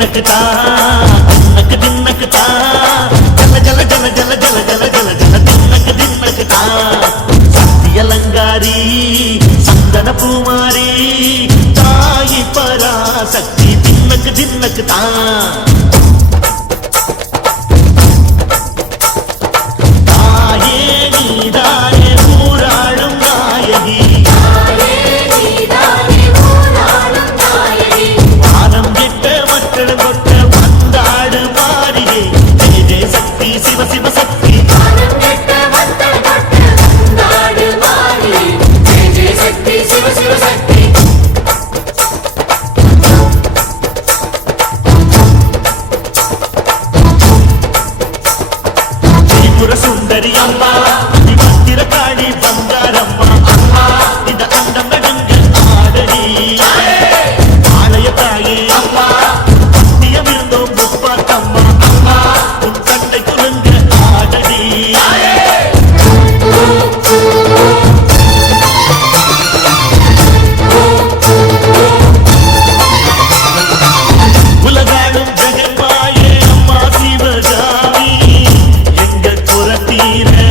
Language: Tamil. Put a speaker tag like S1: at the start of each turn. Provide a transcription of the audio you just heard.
S1: தின்னக்கு தின்னக்கு தின்னக்கு ஜல ஜல ஜல ஜல ஜல ஜல ஜல ஜல தின்னக்கு தின்னக்கு தா சந்தன பூமாரி தாயி பராசக்தி தின்னக்கு தின்னக்கு தெரியாமல் நீல